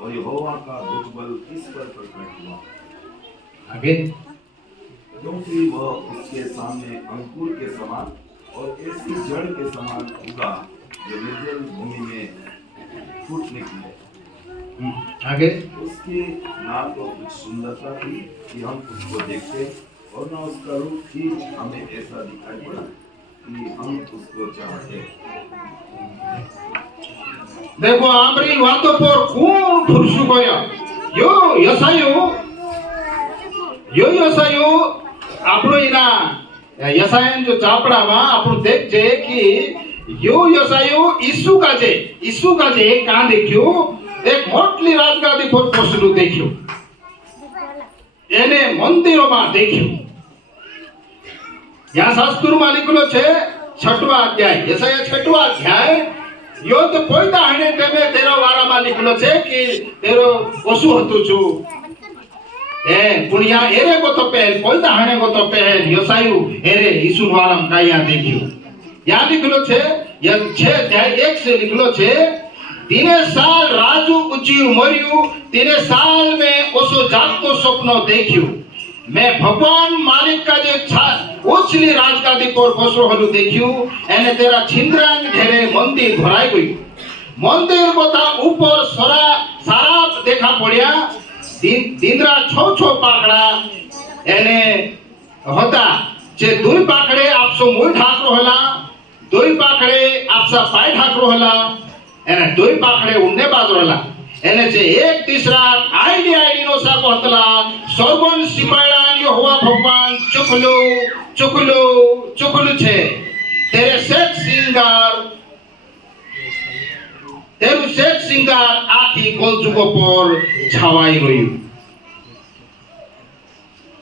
और यहोवा का भुजबल इस पर प्रकट हुआ, आगे क्योंकि वह उसके सामने अंकुर के समान और ऐसी जड़ के समान उगा जो निर्जल भूमि में फूट निकले। आगे उसकी ना तो कुछ सुंदरता थी कि हम उसको देखते, और ना उसका रूप ही हमें ऐसा दिखाई पड़ा कि हम उसको चाहते। देखो आमरी वातो पर कौन फुरसु गया यो यसायो આપણો એના યસાયન જો ચાપડામાં આપણું દેખજે કે યો યસાયો ઈસુ કાજે કાં દેખ્યું એક મોટલી રાજગાદી પર પોસલું દેખ્યું એને મંદિરોમાં દેખ્યું या शास्त्रमा लिखलो छे छठवा अध्याय यसाया छठवा अध्याय यो तो कोई दाहने तेमे तेरा वारामा लिखलो छे कि तेरो ओसु हतु छु ए पुनिया एरे को तो पहल कोई दाहने को तो पहल यसायु एरे यीशु वाराम काया देखियो या लिखलो छे या 6 अध्याय 1 से लिखलो छे तीने साल राजू उची मरियो तीने साल में ओसो जागतो सपनो देखियो मैं भगवान मालिक का जे ओछली राजगादी पर बसो हलु देखियो एने तेरा छिंद्रान घेरे मंदिर भराई गई मंदिर बता ऊपर सारा देखा पड़िया दिंद्रा छो पाकड़ा एने होता जे दुई पाकड़े आपसो मुई ढाकरो हला दुई पाकड़े आपसा पाय ढाकरो हला एने दुई पाकड़े उन्ने बाजरो हला एने जे एक तीसरा आईडी नो साको हतला सर्वन सिपायड़ा यहोवा भगवान चुकलू छे तेरे सेठ सिंगार आखी कोलजुगो पर छावाई रह्यु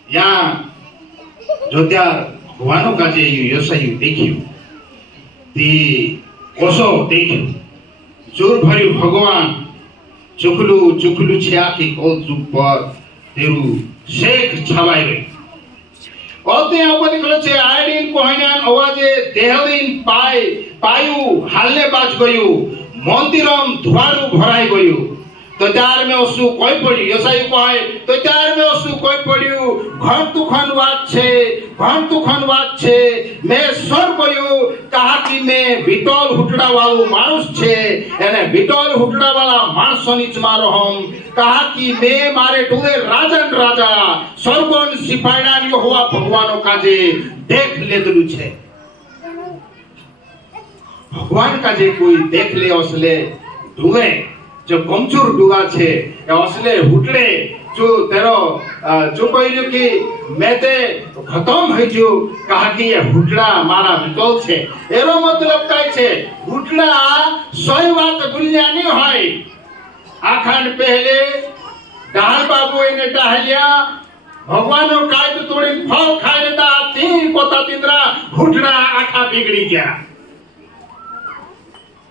या जोत्यार भगवानो काजे यसायु देख्यु ती ओसो देख्यु जोर भर्यु भगवान चुकलू छे आखी कोलजुग पर तेरु शेख छावाई रह्यु ओते अवधि करे छे आईडीन कोहण्यान अवाजे देहलीन पायु हालने बाज गयु मंदिरम धुआरू भराई गयु तो जार में ओसु कोई पड़ी यसाई कोय तो जार में ओसु कोई पड़ियो घन तुखन वात छे मैं सर गयो कहा कि मैं विटोल हुटड़ा वालू मानुस छे एने विटोल हुटड़ा वाला माणसो नीच मारो हम कहा कि मैं मारे टूरे राजा स्वर्गोन सिपायडान यहोवा भगवानो काजे देख लेदलू छे भगवान काजे कोई देख ले असले डुए जो कमजोर डुआ छे ए असले हुटड़े जो तेरो जो कहियो कि मैं ते खत्म है जो कहा कि ये हुटड़ा मारा विटोल छे एरो मतलब काय छे हुटड़ा सोई बात भूलिया नहीं होय आखान पहले डाल बाबू ने डाहलिया भगवानो कायद तोड़ी फल खाई लेता थी कोता तिंद्रा हुटड़ा आखा बिगड़ी गया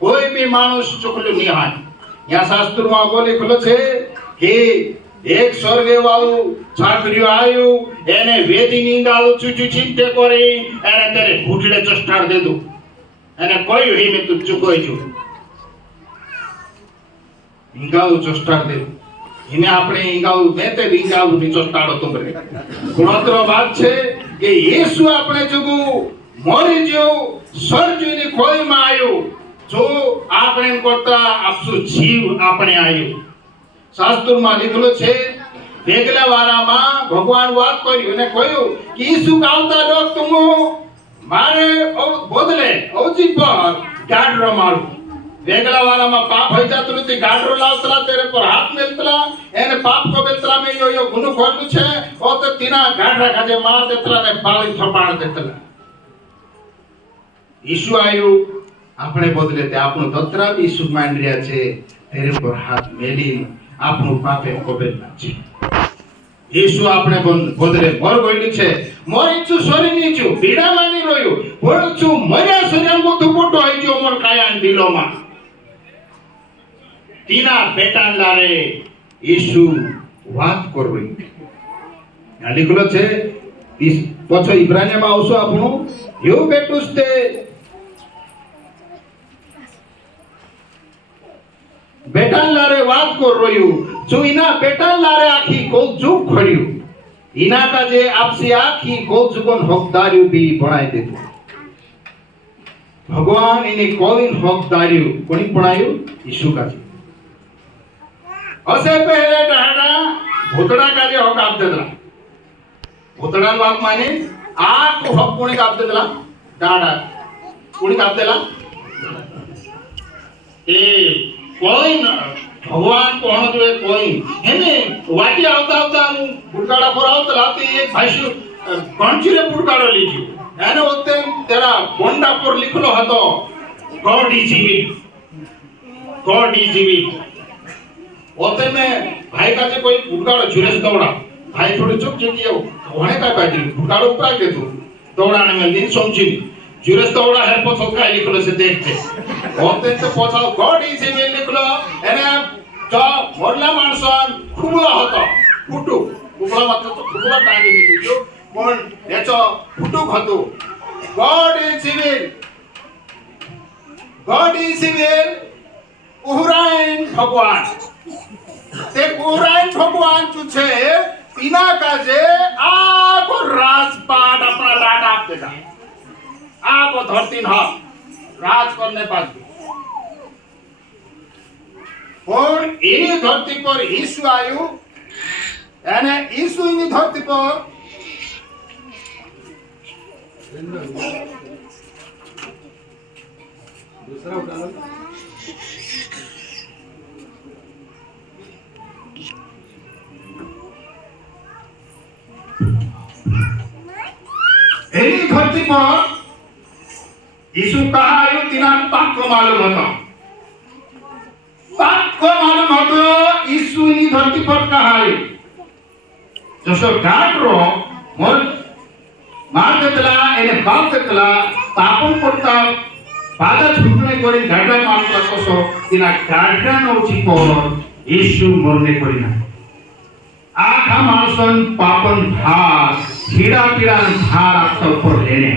कोई भी मानुष चुकलू नहीं है या शास्त्र में बोले खुलो छे कि एक स्वर्गे वालू छाकरियो आयो एने वेदी निंगालू चुचु चिंते करे एने तेरे हुटड़े चष्टार दे दो एने कोई ही में तू चुकोय छु इंगालू चष्टार दे इने આપણે इंगालू મેતે इंगालू ની ચષ્ટાડો તો કરે ગુણોત્તર વાત છે કે યેસુ આપણે જગુ મરી જો સર્જની ખોઈ માં આયો जो આપણે કરતા આપસુ જીવ આપણે આયો શાસ્ત્રમાં લીધેલો છે વેગલા વારામાં ભગવાન વાત કર્યું અને કહ્યું કે ઈસુ આવતા લોક તુમો મારે બોદલે ઓજી પર ગાડરો મારું વેગલા વારામાં પાપ હોઈ જાતું નથી ગાડરો લાવતલા તેરે પર હાથ મેલતલા એને પાપ કો બેતલા મે यो गुनु खोलू छे ओ तो तीना गाडरा खाजे मार देतला ने बाળી थपाड़ देतला ईशु आयो આપણે બદલે તે આપણો તત્રા બી સુમાન્ડ્રિયા છે તેરે પર હાથ મેલી આપણો પાપે કોબેલા છે ઈસુ આપણે બદલે મર ગયું છે મરીચું સોરીનીચું ભીડામાં ની રોયું ભણચું મર્યા સર્યામ ગોતું પોટો આઈ ગયો મોર કાયાન દિલોમાં તીના બેટાન લારે ઈસુ વાત કરવી આ લીખેલો છે પાછો ઇબ્રાનીમાં આવશો આપણું એવું બેટું તે બેટા લારે વાત કર રહ્યું જો ઇના બેટા લારે આખી કોજુક ખડ્યું ઇના કાજે આપસી આખી કોજુકોન હકદાર્યું બી ભણાઈ દીધું ભગવાન ઇની કોવિન હકદાર્યું કોની ભણાયું ઈસુ કાજે અસે પહેલે ડાડા ભૂતડા કાજે હક આપ દેલા ભૂતડા વાત માને આ તો હક કોને આપ દેલા ડાડા કોને આપ દેલા એ કોઈ ભગવાન કોણ જો કોઈ એને વાટી આવતા આવતા હું પુડકાડા પર આવતા લાતી એક ભાઈશું કોણચીરે પુડકાડો લીધું એને વખતે તેરા બોન્ડા પર લખેલો હતો ગોડ ઇઝ ઇવિલ ઓતે મે ભાઈ કાજે કોઈ પુડકાડો ચુરેસ દોડા ભાઈ થોડું ચૂપ ચૂકી આવ કોણે કા કાજી પુડકાડો ઉપર કેતું દોડાને મે દિન સમજી ચુરેસ દોડા હે પો સૌકા લખેલો છે દેખતે ઓતે તો પોછા ગોડ ઇઝ ઇવિલ લખેલો એને જો મોરલા માણસોન ખુબળો હતો ફૂટું ખુબળો મત તો ખુબળો ટાંગી દીધું પણ એચો ફૂટું હતું ગોડ ઇઝ ઇવિલ ઉહરાઈન ભગવાન તે ઉહરાઈન ભગવાન જો છે ઇના કાજે આખો રાજપાટ આપણા દાદા આપ દેતા આખો ધરતી ન રાજ કરને પાછું और इन्हीं धरती पर यीशु आयु यानी यीशु इन्हीं धरती पर दूसरा उठा लो इन्हीं धरती पर यीशु कहा आयु तिना पाक को मालूम होता बात को मालूम हो तो यीशु इन्हीं धरती पर कहा है जो सो गाड़ रो मोर मार देतला एने बाप देतला तापन पड़ता बाधा छुटने कोरी गाड़ा मारता तो सो इना गाड़ा नौची पर यीशु मरने कोरी ना आखा मानसन पापन भार खीड़ा पीड़ा भार आपका ऊपर लेने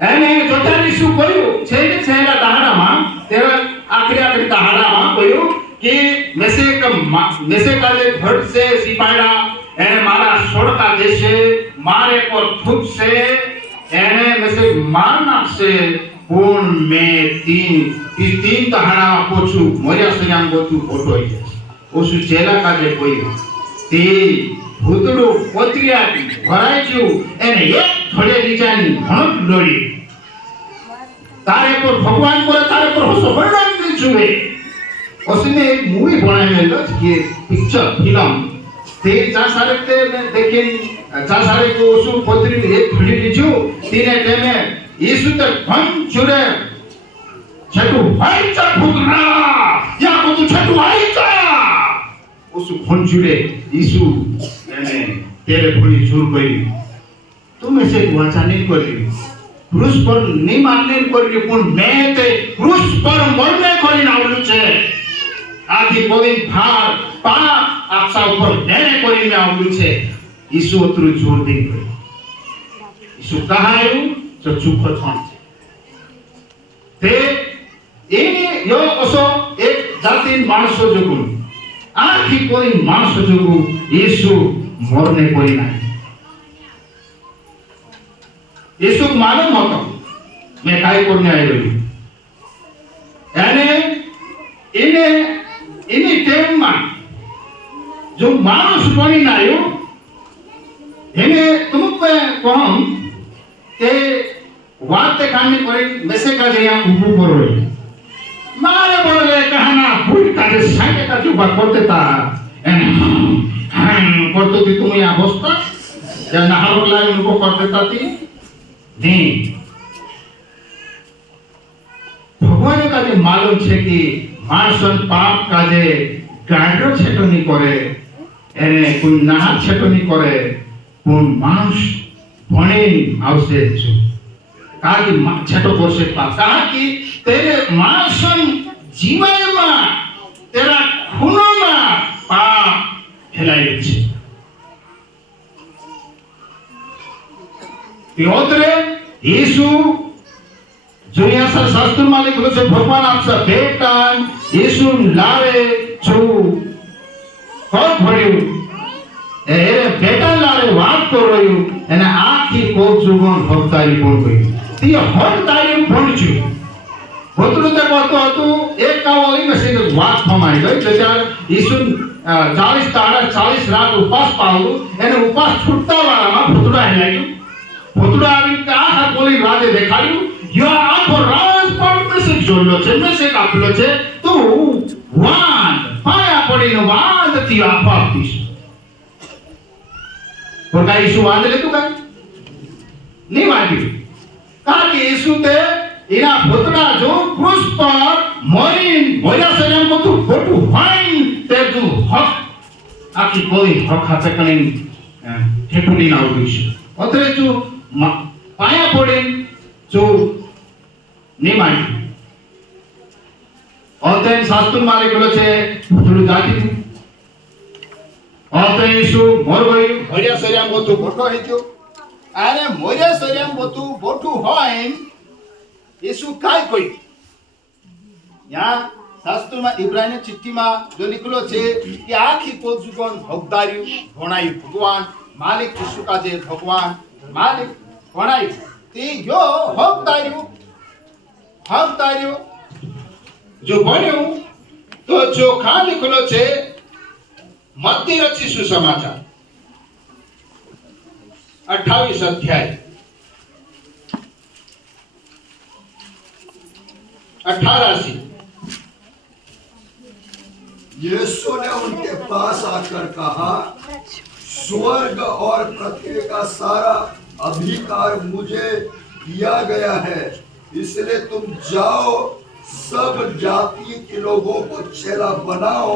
એને જોતારીશું કહ્યું છે કે છેલ્લા દહાડામાં તેરા આખરી દહાડામાં કહ્યું કે મેસે કાલે ભટ से સિપાડા એને મારા સોડકા દેશે મારે પર થૂપ છે એને મેસે માર નાખશે પણ મે तीन દહાડામાં પોછું મોર્યા સયામ ગોતું ફોટો આવી જશે ઓસુ છેલ્લા કાલે કહ્યું તે ભૂતડું પોતરિયા ભરાઈ ગયું એને એક થોડે લીજાની ઘણો લોડી તારે પર ભગવાન પર તારે પર હસો વર્ણન દી છુએ उसने एक मूवी बनाई है कि पिक्चर फिल्म ते जा सारे ते मैं देखे जा सारे को उसु पोतरी एक घड़ी लीजो तीने टेमे यीशु तक भन चुरे छटू भाई चा भूतरा या को तू छटू आई चा उसु भन चुरे यीशु ने तेरे भूली चूर गई तुम ऐसे वाचा नहीं कर रही क्रूस पर नहीं मारने कर रही पण मैं ते क्रूस पर मरने कोई नावलू छे आदि कोविन भार पा आपसा ऊपर देने कोई में आवलू छे यीशु उतरू जोर दे यीशु कहायु जो चुप छन ते एनी यो ओसो एक जाति मानसो जोगु आखी कोई मानसो जोगु यीशु मरने कोई ना यीशु मालूम होता मैं काय करने आई रही यानी इन्हें टाइम में जो मानुष बनी ना आयो इन्हें तुम पे कौन के वाते खाने पर मैसे का जे हम ऊपर पर रहे मारे बोले कहना भूल का जे साइड का जो बात करते था करते थी तुम यहाँ बसता या नहार लाइन उनको कर देता थी नहीं भगवान का जे मालूम छे कि मानसन पाप का जे गाडरो छेटो नहीं करे एने कोई नाहा छेटो नहीं करे पण मानुष भणे आवसे छु काकी छेटो करसे पाप कहा कि तेरे मानसन जीवन में तेरा खून में पाप फैलायो छे योतरे यीशु जो यहाँ सर शास्त्र में लिखलो છે ભગવાન આપસે બેટાન ઈસુ લાવે છો કોણ ભણ્યું એ બેટા લાવે વાત કર્યું અને આખી કોક જુગન ભક્તારી પણ કહ્યું તે ભક્તારી ભણ્યું ભોતરું તે કહતો હતું એક કાવળી મસીને વાત ફમાઈ ગઈ જજાર ઈસુ 40 તાળા 40 રાત ઉપવાસ પાડું એને ઉપવાસ છૂટતા વાળામાં ભોતડા હેલાયું ભોતડા આવીને આખા કોલી રાજે દેખાડ્યું યો આખો રાજ પણ મેસેજ જોડલો છે મેસેજ આપલો છે તું વાંદ પાયા પડીને વાંદથી આપો આપીશ પણ કાંઈ ઈસુ વાંદ લેતું કાંઈ નહીં વાંદ્યું કારણ કે ઈસુ તે એના ભોતડા જો ક્રુસ પર મરીન મોયા સજામ બધું ખોટું હોય તે જો હક આખી કોઈ હક હાથે કણી ઠેઠું ના ઉભી છે અત્રે જો પાયા પડીને જો નહીં માન્યું અત્યારે શાસ્ત્ર મારે ગયેલો છે થોડું જાતિ અત્યારે ઈસુ મોર ગયું મોયા સજામ બધું ખોટો થઈ ગયો અને મોયા સજામ બધું ખોટું હોય ઈસુ काय कोई यहाँ शास्त्र में इब्राहिम चिट्ठी में जो निकलो छे कि आखी कोट जुगन भोगदारी भणाई भगवान मालिक यीशु का जे भगवान मालिक भणाई ते यो भोगदारी जो बन्यो तो जो खा निकलो छे मत्ती रची सुसमाचार 28 अध्याय 18 से यीशु ने उनके पास आकर कहा स्वर्ग और पृथ्वी का सारा अधिकार मुझे दिया गया है इसलिए तुम जाओ सब जाति के लोगों को चेला बनाओ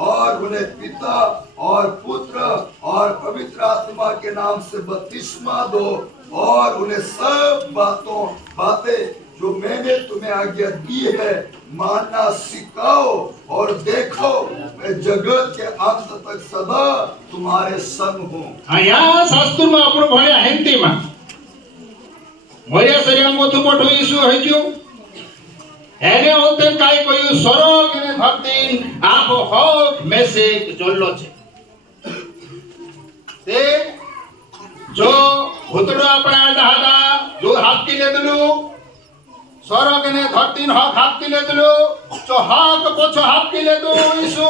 और उन्हें पिता और पुत्र और पवित्र आत्मा के नाम से बपतिस्मा दो और उन्हें सब बातें जो मैंने तुम्हें आज्ञा दी है मानना सिखाओ और देखो मैं जगत के अंत तक सदा तुम्हारे संग हूँ हाँ यहाँ शास्त्र में अपन भण्या हिंदी में मोया शरीर में तो मोटो ईसु है क्यों એને હોતે કાઈ કોયું સ્વર્ગ અને ધરતી આખો હોક મેસેજ જોડલો છે તે જો ભૂતડો આપણા દાદા જો હાકી લેદલું સ્વર્ગ અને ધરતી હક હાકી લેદલું જો હક પોછો હાકી લેદુ ઈસુ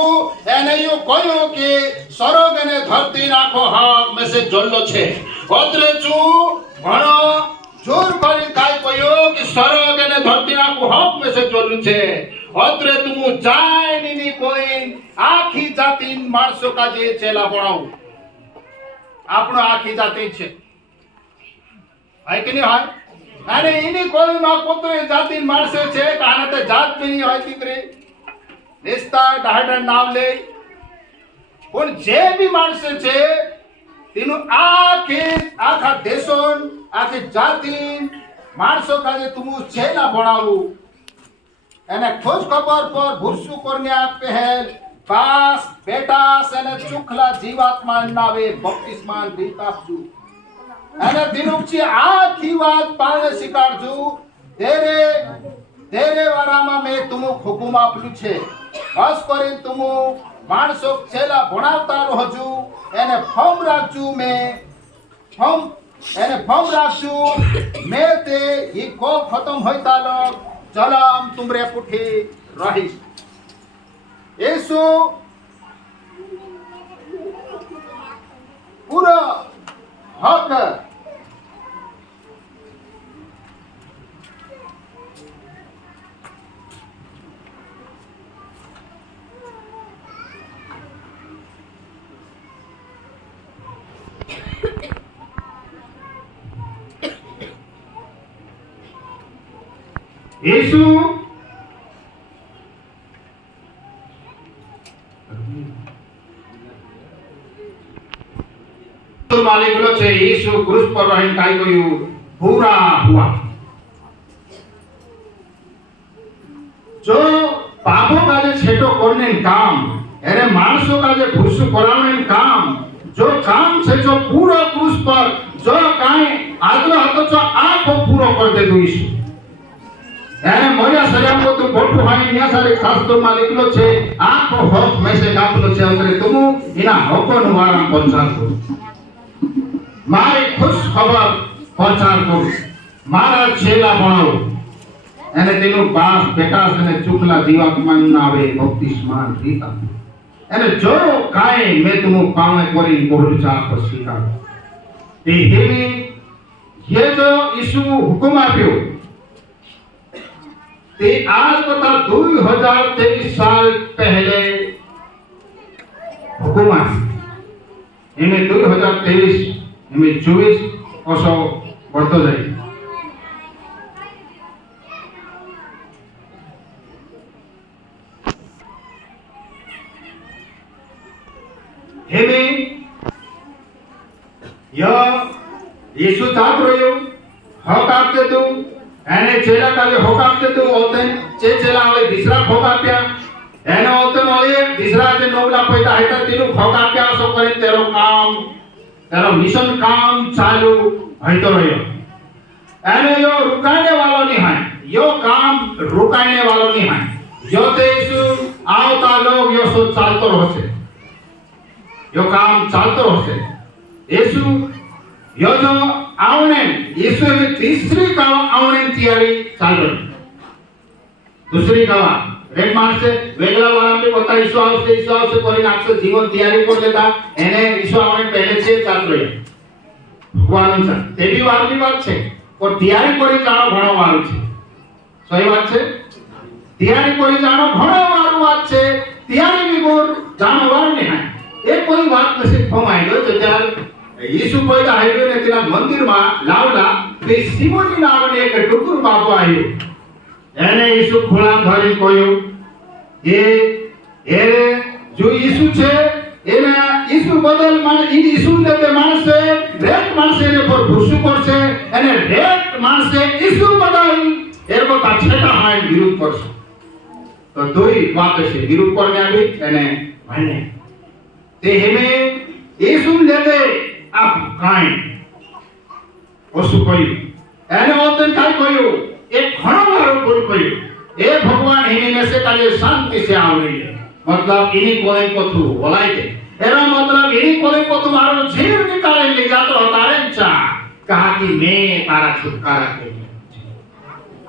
એને યો કોયો કે સ્વર્ગ અને ધરતી આખો હક મેસેજ જોડલો છે ઓતરે ચુ ભણો जोर करी काय कोयो कि स्वर्ग ने धरती ना को हक में से जोलू छे अत्रे तुम जाय नी कोई आखी जाति माणसो का जे चेला बनाऊ आपनो आखी जाति छे है कि नहीं है अरे इनी कोई मा पुत्र जाति माणसे छे काने ते जात भी नहीं होय तीतरे रिश्ता डाहडर नाम ले पण जे भी माणसे छे तीनु आखा देशोन आखी जाति माणसों का जे तुम चेला बनावू एने खोज खबर पर भुरसु करने पहल पास बेटा सेने चुखला जीवात्मा नावे बपतिस्मान दीतापजू एने दिनुची आखी बात पालने शिकारजू तेरे वारामा में तुम हुकुम आपलू छे बस करी तुम माणसों चेला बनावता रहजू एने फॉर्म राखजू में फॉर्म એને ફોર્મ રાખજો મેં તે ઈ કોપ ખતમ હોય તાલો ચલમ તુમરે પુઠી રહીશ యేసు પૂરો હક यीशु तो मालिक बोलो छे यीशु क्रूस पर रहीने काई कह्યું पूरा हुआ जो पापों का जे छेटो करने काम अरे मानसों का जे भूसु करावने काम जो काम छे जो पूरा क्रूस पर जो काई आग्रह હતો जो आखो पूरो कर दे यीशु એને મોયા સરિયા કો તું બોઠો હાઈ ન્યા સારે શાસ્ત્રો માં લખલો છે આખો હોક મેસેજ આપલો છે અંતરે તું એના હોકોનો વારા પહોંચાડ કરો મારી ખુશ ખબર પહોંચાડ કરો મારા છેલા ભણાવો એને તેનું બાસ બેટાસ અને ચુકલા જીવાત્મા ના આવે બપ્તિસ્મા દીધા એને જો કાય મેં તુમ પાવને કરી બોલ જા પર સ્વીકાર તે હેવી ये जो यीशु हुक्म आप्यो ते आज बता 2023 साल पहले हुक्म आप्यो इनमें 2023 इनमें 24 वर्षो बढ़तो जाए हेमे यह यीशु तात रह्यो हक आपते तू एने चेला काले हक आपते तू होते चेला वाले दूसरा हक आप्या एने होते नोले दूसरा जे नोला पैदा हैता तेनु हक आप्या सो करे तेरो मिशन काम चालू हैतो रह्यो एने यो रुकाने वालो नहीं है यो काम रुकाने वालो नहीं है यो ते यीशु आवता लोग यो सो चालतो रहसे यो काम चालतो रहसे यीशु यो जो आवणे यीशु में तीसरी गाव आवणे तैयारी चाल रही दूसरी गाव रेड मार से वेगला वाला पे होता यीशु से कोई नाक्स जीवन तैयारी कर लेता एने यीशु आवणे पहले से चाल रही भगवान से ते भी वाली बात छे और तैयारी કરી જાણો ઘણો વારું છે સહી વાત છે તૈયારી કરી જાણો ઘણો વારું વાત છે તૈયારી વિગોર જાણો વાર નહીં એ કોઈ વાત નથી ફમાયેલો તો ચાલ यीशु पैदा हाईवे ने तेरा मंदिर में लावला ते सिमोनी नामने एक टुकुर बाबू आयो एने यीशु खुला धरी कोयो ए जो यीशु छे एने यीशु बदल मान इन यीशु ने ते मानस रेट मानस ने पर भूसु करछे एने रेट मानस यीशु बदल एरको ताछेटा हाय विरोध करछे तो दोई बात छे विरोध करने आबी एने माने ते हेमे यीशु लेते आप काई वस्तु कही एने ओतन काय कयो एक घणो वारो बोल कयो ए भगवान हिने में से काले शांति से आवरी है मतलब इनी कोले को थू बोलाई दे एरा मतलब इनी कोले को तुम्हारो जीव निकाले ले जातो तारे चा कहा कि मैं तारा छुटकारा के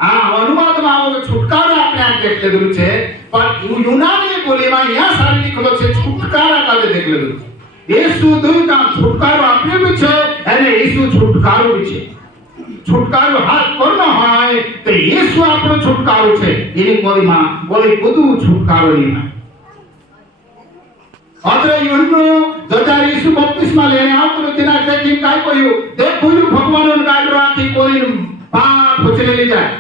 आ अनुवाद में आवो छुटकारा आपने आ देखले दरु छे पर यूनानी बोली में या सारी लिखलो छे छुटकारा काले देखले दरु यीशु दुई का छुटकारो आपने भी छे अने यीशु छुटकारो भी छे छुटकारो हाथ करनो हाय तो यीशु आपनो छुटकारो छे एनी कोई मां बोले બધું छुटकारो नहीं है अत्रे यूहन्नो जजार यीशु बपतिस्मा लेने आवतो तेना देखि काय कहियो देखो भगवानन गाडरो आखी कोई पाप उचले ले जाए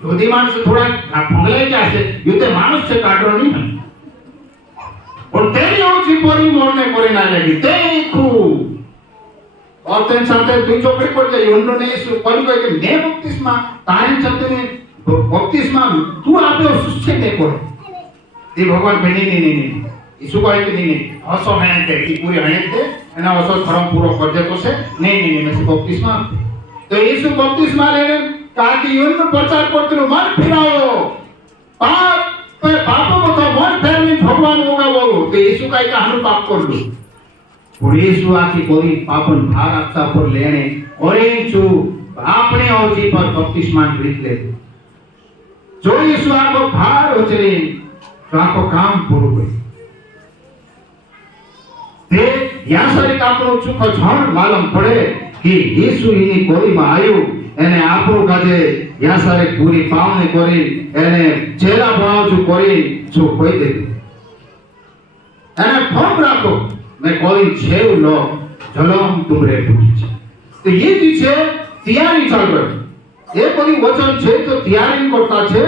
यहूदी माणस थोड़ा भंगले जासे युते माणस से काडरो नहीं है और तेरी ओची परी मोरने करे ना लगी देखो और तेन साथे दुई चोकड़ी पड़ जाए यूहन्नो ने यीशु परी को कि मैं बपतिस्मा तारे चलते ने बपतिस्मा तू आपे सुस्ते देखो ये भगवान बनी नहीं यीशु कहे कि नहीं हसो है ते की पूरी है ते एना हसो धर्म पूरो कर दे तो से नहीं मैं से बपतिस्मा तो यीशु बपतिस्मा लेने कहा कि यूहन्नो प्रचार करते रो मन फिराओ पाप पर पापों को तो मन फेरने भगवान होगा बोलो तो यीशु का कहानी पाप कर लो और यीशु आके कोई पापन भार आपता पर लेने और यीशु अपने औजी पर बपतिस्मा लीध ले जो यीशु आपको भार हो चले तो आपको काम पूरा हुए ते या सारी कापनो चुको झण मालूम पड़े कि यीशु इनी कोई में आयो एने आपरो काजे या सारे पूरी पावने करी एने चेला बनावजु करी जो कोई दे एने फोन राखो मैं कोई छेव लो जलम तुमरे पूरी छे तो ये जी छे तैयारी चल रही ये कोई वचन छे तो तैयारी करता छे